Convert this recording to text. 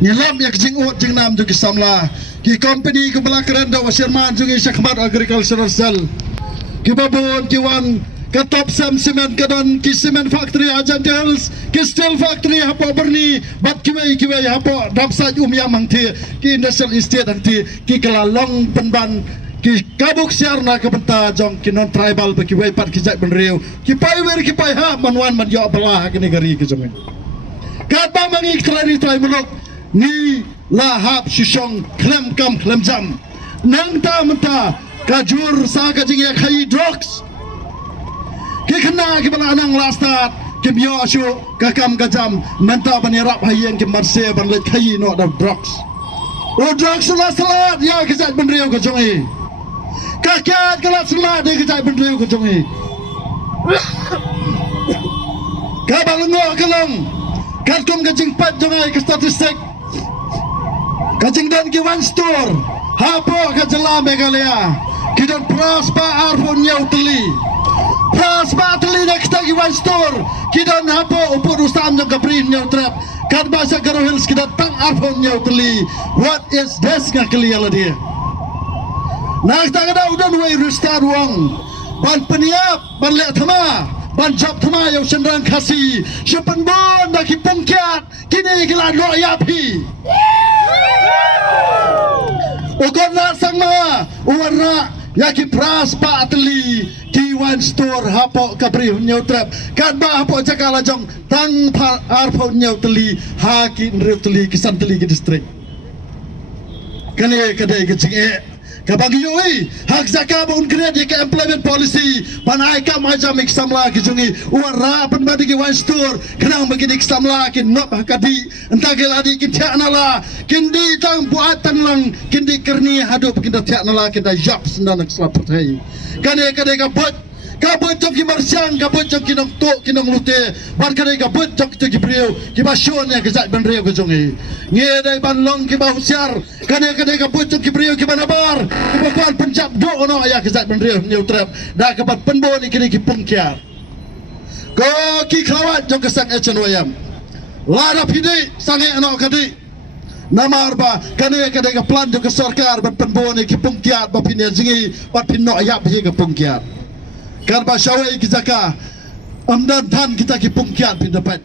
Nilam yak jing ut jing nam juki samla ki company ko balakaran da wasirman jungi Syakmat Agricultural Cell ki babon ki wan ka top sam cement kadon ki cement factory Ajan Hills ki steel factory hapo berni bat kiwei hapo damsa umya mangti ki industrial estate angti ki kelalong penban ki kabuk siar na kabenta jong ki non tribal ba ki wei pat ki jai benriu ki pai wer ki pai ha manwan man yo belah ki negeri ki jong kat ba mangi trani trai muluk ni lahap shisong klem kam klem jam nang ta menta kajur sa ka jing ya khai drugs ki khna ki bala nang lastat ki myo shu ka kam ka jam menta banirap hayeng ki marse ban le khai no da drugs o drugs la salat ya ki jat ban riu ka jong e ka kyat ka la salat de ki jat ban riu ka jong e ka balango ka lang kat kum ka jing pat jong ai ka statistik kajing dan ki one store hapo ka jala Meghalaya kidan prospa arpon nyau teli prospa teli nak kita ki one store kidan hapo upur usam jang kaprin nyau trap kad basa Garo Hills kidan tang arpon nyau teli. What is this ngakli ala dia nak tak ada udan wei rustar wang ban peniap ban lek thama ban jap thama yau sendrang khasi sepan bon dak ki pungkiat kini kila lo yapi Ukona sangma uwarna yaki pras pa atli ki one store hapo kabri nyau trap kan ba hapo jakala jong tang arpo nyau tli ha ki nrew tli ki san tli ki district kane kadai ki chinge kabagi yoi hak zakab un grade ke employment policy panai kam aja mik samla ki jungi uwarna pan badi ki one store kanang bagi dik samla ki nop hakadi entah geladi ki tianala kindi tang buat tanglang kindi kerni hadup kinda tianala kinda job sendanak selaput hai kane kabut jok ki marsyang kabut jok ki nong to ki nong lute ban kane kabut jok ki priu ki basion ya kizat ban riu ke jungi nge dai ban long ki ba husiar kane kabut jok ki priu ki banabar ki bakuan penjap do ono ya kizat ban riu nyau trap da kabat penbo ni kini ki pungkiar ko ki klawat jok kesang echen wayam lara pide sange ono kadi namar ba kane ka plan jok sarkar ban penbo ni ki pungkiar ba pine jingi pat pinno ayap hi ka pungkiar kan ba syawai ki zaka amdan tan kita ki pungkiat pin dapat